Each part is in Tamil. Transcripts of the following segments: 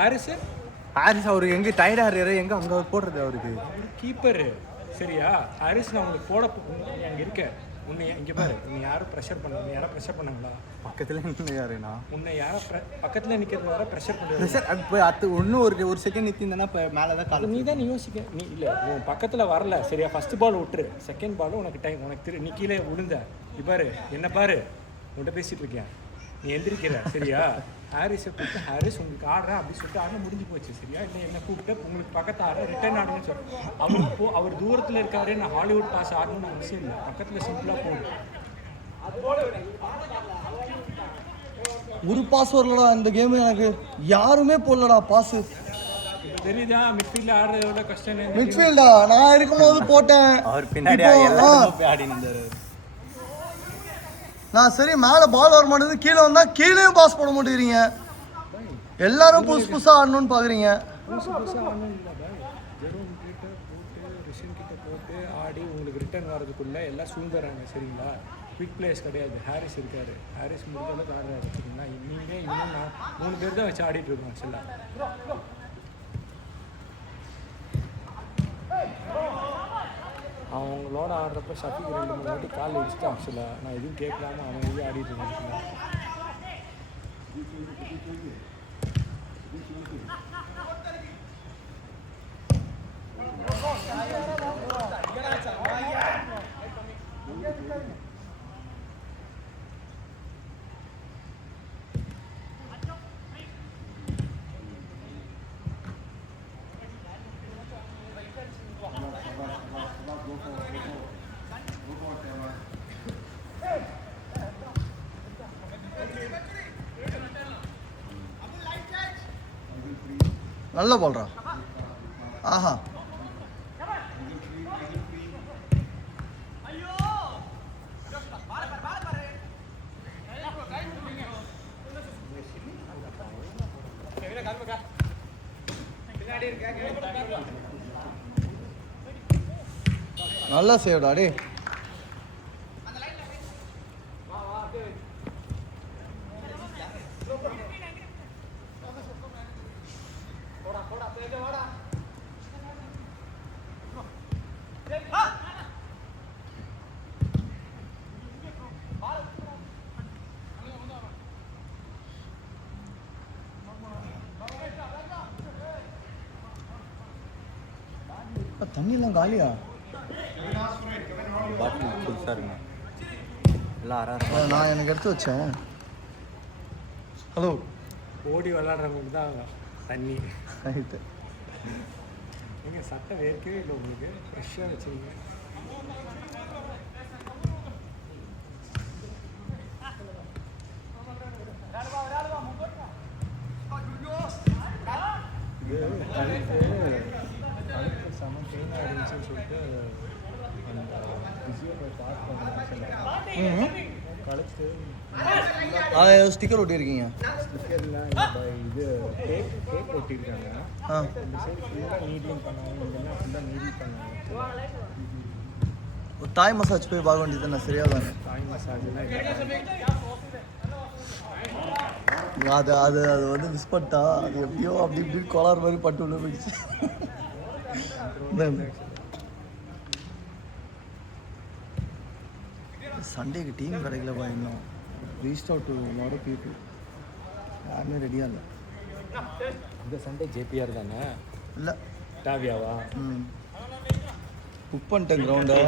ஹாரிஸ் அவருக்கு எங்கே டயர்ட் ஆகிறாரு, எங்கே அங்கே போடுறது அவருக்கு கீப்பரு சரியா? ஹாரிஸ் நான் உங்களுக்கு போட நீ அங்கே இருக்க, உன்னை இங்கே பாரு, உன்னை யாரும் ப்ரெஷர் பண்ண, உன்னை யாரும் ப்ரெஷர் பண்ணாங்களா? பக்கத்தில் நின்று யாருண்ணா உன்னை யாரும் பக்கத்தில் நிற்கிறது வர ப்ரெஷர் பண்ணுறது. ப்ரெஷர் இப்போ அடுத்து ஒன்று ஒரு செகண்ட் நிற்கிந்தனா இப்போ மேலே தான் காலம். நீ தான் யோசிக்க, நீ இல்லை உன் பக்கத்தில் வரல சரியா? ஃபஸ்ட்டு பால் விட்டுரு, செகண்ட் பால் உனக்கு டைம், உனக்கு நீ கீழே விழுந்த, பாரு என்ன பாரு, உன்கிட்ட பேசிகிட்டு இருக்கேன், நீ எந்திரிக்கிற சரியா? ஹாரிஸை கூப்பிட்டு ஹாரிஸ் உங்களுக்கு ஆடுறேன் அப்படின்னு சொல்லிட்டு ஆட முடிஞ்சு போச்சு சரியா? இல்லை என்ன கூப்பிட்டு உங்களுக்கு பக்கத்து ஆடுற ரிட்டர்ன் ஆடுன்னு சொல்கிறேன். அவர் தூரத்தில் இருக்காரு, நான் ஹாலிவுட் பாஸ் ஆடணும்னு அவசியம் இல்லை, பக்கத்தில் சிம்பிளாக போகணும். ஒரு பாஸ் வரலடா இந்த கேமு, எனக்கு யாருமே போடலடா பாஸு. தெரியுதா மிட்ஃபீல்டில் ஆடுறது எவ்வளோ கஷ்டம்? மிட்ஃபீல்டா நான் இருக்கும்போது போட்டேன், அவர் பின்னாடி ஆடி நின்றாரு. நான் சரி மேலே பால் வர மாட்டேங்குது, கீழே வந்தால் கீழேயும் பாஸ் போட மாட்டேங்கிறீங்க, எல்லாரும் புதுசாக ஆடணும்னு பார்க்குறீங்க. புதுசாக ஆடணும் இல்லை பாய், ஜெரோம் கிட்ட போட்டு ரிஷன் கிட்ட போட்டு ஆடி உங்களுக்கு ரிட்டர்ன் வர்றதுக்குள்ளே எல்லாம் சூழ்ந்துறாங்க சரிங்களா? குவிக் பிளேயர்ஸ் கிடையாது. ஹாரிஸ் இருக்காரு, ஹாரிஸ் முடிஞ்சளவுக்கு ஆடுறாரு சரிங்களா? நீங்கள் இன்னும் நான் 3 பேர் தான் வச்சு ஆடிட்டு இருக்கோம் ஆக்சுவலாக. அவங்களோட ஆடுறப்ப ஷஃபிக்கு 2-3 வாட்டி கால் அடிச்சுட்டு ஆக்சுவலாக நான் எதுவும் கேட்கலாம அவன் எதுவும் ஆடிட்டு இருக்கேன். நல்ல பால்ரா, ஆஹா நல்லா சேவ்டா டே. தண்ணியெல்லாம் காலியா? பாட்டில் புதுசாக இருங்க எல்லாம் நான் எனக்கு எடுத்து வச்சேன். ஹலோ, ஓடி விளாட்றவங்களுக்கு தான் தண்ணி. ரைட்டு, நீங்கள் சட்டை வேர்க்கவே இல்லை, உங்களுக்கு ஃப்ரெஷ்ஷாக வச்சுருங்க. சொல்லிட்டு அந்த பிஸியோட கழுத்து ஸ்டிக்கர் ஒட்டியிருக்கீங்க. ஸ்டிக்கர்லாம் இது கேக் ஒட்டியிருக்காங்க. இந்த சைடு ஃபுல்லாக நீடிங் பண்ணாங்க, இதெல்லாம் ஃபுல்லாக நீடிங் பண்ணாங்க. ஒரு தாய் மசாஜ் போய் பார்க்க வேண்டியது தானே, சரியா தானே? தாய் மசாஜ்லாம் அது அது அது வந்து மிஸ் பண்ணிட்டா, அது எப்படியோ அப்படி இப்படி கோளாறு மாதிரி பட்டு உள்ள போயிடுச்சு. சண்டேக்கு டீம் கிடைக்கலப்பா, இன்னும் rest out to lot of people, யாருமே ரெடியாக இல்லை. இந்த சண்டே ஜேபிஆர் தானே? இல்லை டாவியாவா? புக் பண்ணிட்டேன் கிரவுண்டை.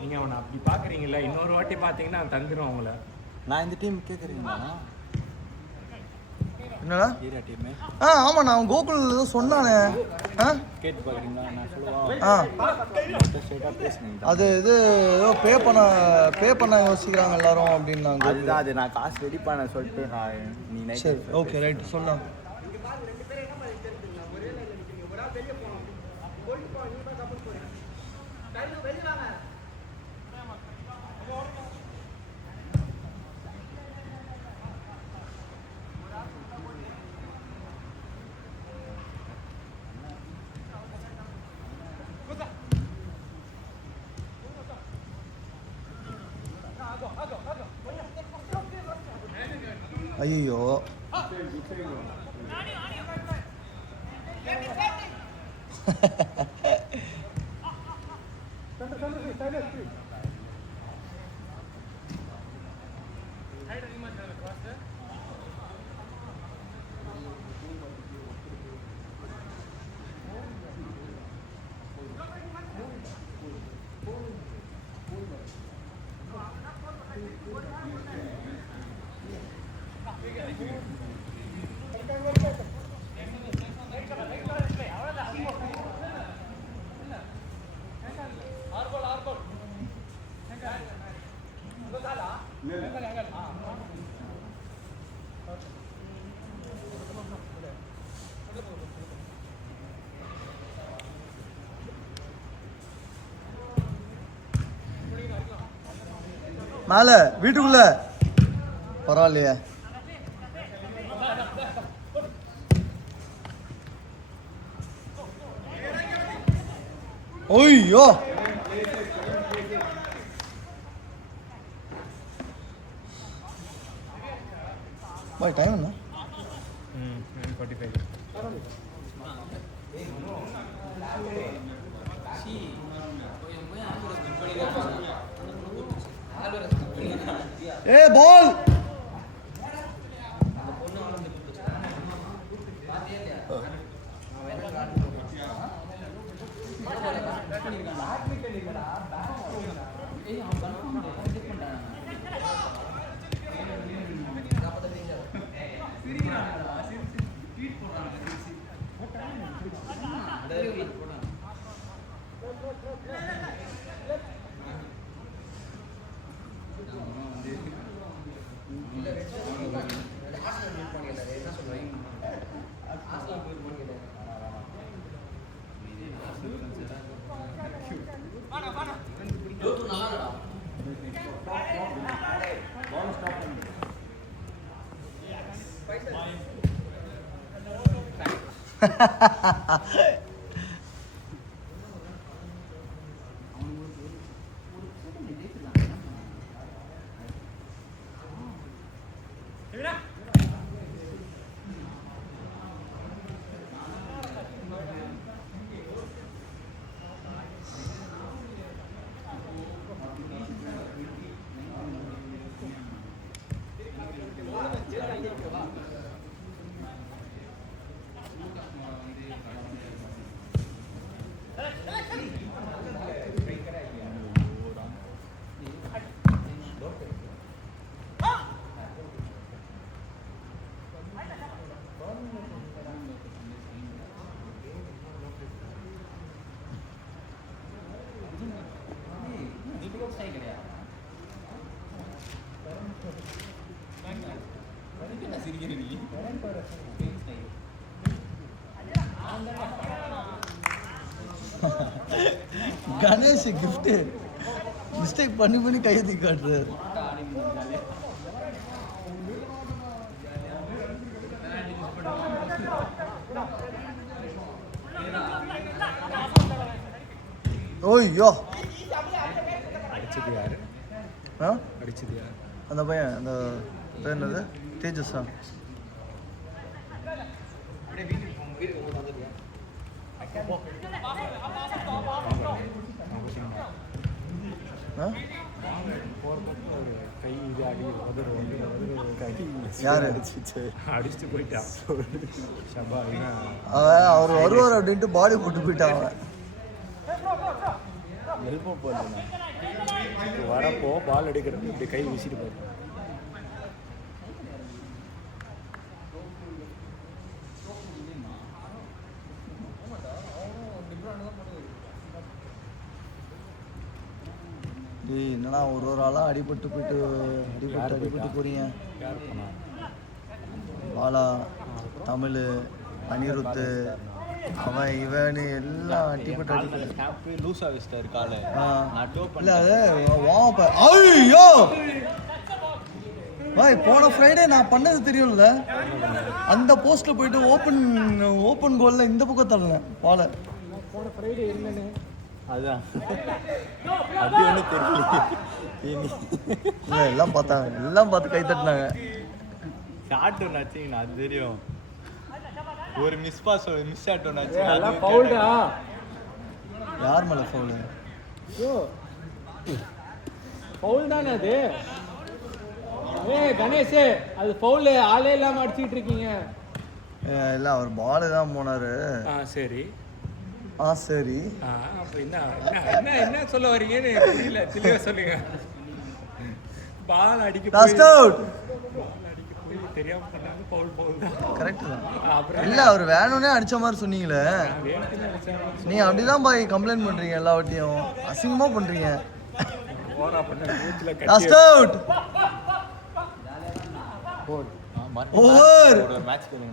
நீங்கள் அவனை அப்படி பார்க்குறீங்களா? இன்னொரு வாட்டி பார்த்தீங்கன்னா அவன் தந்துடும் அவங்கள. நான் இந்த டீம் கேட்குறீங்களா? என்னடா ஈரா டீமு? ஆமாம், நான் கோகுல் ஏதோ சொன்னானே. கேட்டு பார்க்குறீங்களா? நான் சொல்லுவேன். ஸ்ட்ரெயிட்டாக பேசுனீங்க. அது இது ஏதோ பே பண்ண யோசிக்கிறாங்க எல்லாரும் அப்படின்னாங்க. அதுதான், அது நான் காசு ரெடி பண்ண சொல்லிட்டு நீ சரி ஓகே ரைட் சொல்லலாம். ஐயோ மேல வீட்டுக்குள்ள பரவாயில்லையே. ஐயோ பாய் டைம் என்ன? 9:45. ஏ பால் கணேஷ் கிஃப்ட் மிஸ்டேக் பண்ணி கையை தூக்கி காட்டுறாரு. ஓய்யோ அடிச்சது யாரு? ஆ அடிச்சது யாரு? அந்த பையன் அந்த பேர் என்னது? தேஜஸா? கை இது அடி யாரு அடிச்சுட்டு போயிட்டான். ஷபா அவர் வருவார் அப்படின்ட்டு பாடி போட்டு போயிட்டான் அவன். வரப்போ பால் எடுக்கிறது இப்படி கை வீசிட்டு போயிட்டான். டேய் என்னடா ஒரு ஆளாக அடிபட்டு போறீங்க. பாலா, தமிழ், அனிருத்து, அவன் இவன் எல்லாம் அடிபட்டு லூஸா வச்சிட்டாரு காலை. இல்லை அது ஐயோ பாய் போன ஃப்ரைடே நான் பண்ணது தெரியும்ல, அந்த போஸ்ட்டில் போயிட்டு ஓப்பன் கோலில் இந்த பக்கம் தள்ளேன் பாலை. போன ஃப்ரைடே என்னன்னு அதுதான் அது ஒன்றும் தெரியல. இல்லை எல்லாம் பார்த்தாங்க, எல்லாம் பார்த்து கை தட்டினாங்க. ஷார்ட் ஒன்று வச்சிங்கண்ணா அது தெரியும். ஒரு மிஸ் பாஸ் மிஸ் ஆட்டோனாச்சு எல்லாம் ஃபவுல்டா. யார் மேல ஃபவுல்? ஐயோ ஃபவுல் தானே அது. கணேஷ் அது ஃபவுல், ஆளே இல்லாம அடிச்சிட்டு இருக்கீங்க. இல்ல அவர் பால் தான் போனாரு. சரி சரி. அப்ப என்ன என்ன என்ன சொல்ல வரீங்கன்னு புரியல, தெளிவா சொல்லுங்க. பால் அடிக்க டஸ்ட் அவுட். போய் தெரியாம பண்ணாங்க, ஃபவுல் தான். கரெக்ட் தான். அப்புறம் இல்ல அவர் வேணும்னே அடிச்ச மாதிரி சொன்னீங்களே. நீ அப்படிதான் பாய் கம்ப்ளைண்ட் பண்றீங்க, எல்லா வாட்டியும் அசிங்கமா பண்றீங்க. ஓரா பண்ண மூஞ்சில dust out. Over over. Match கேளுங்க.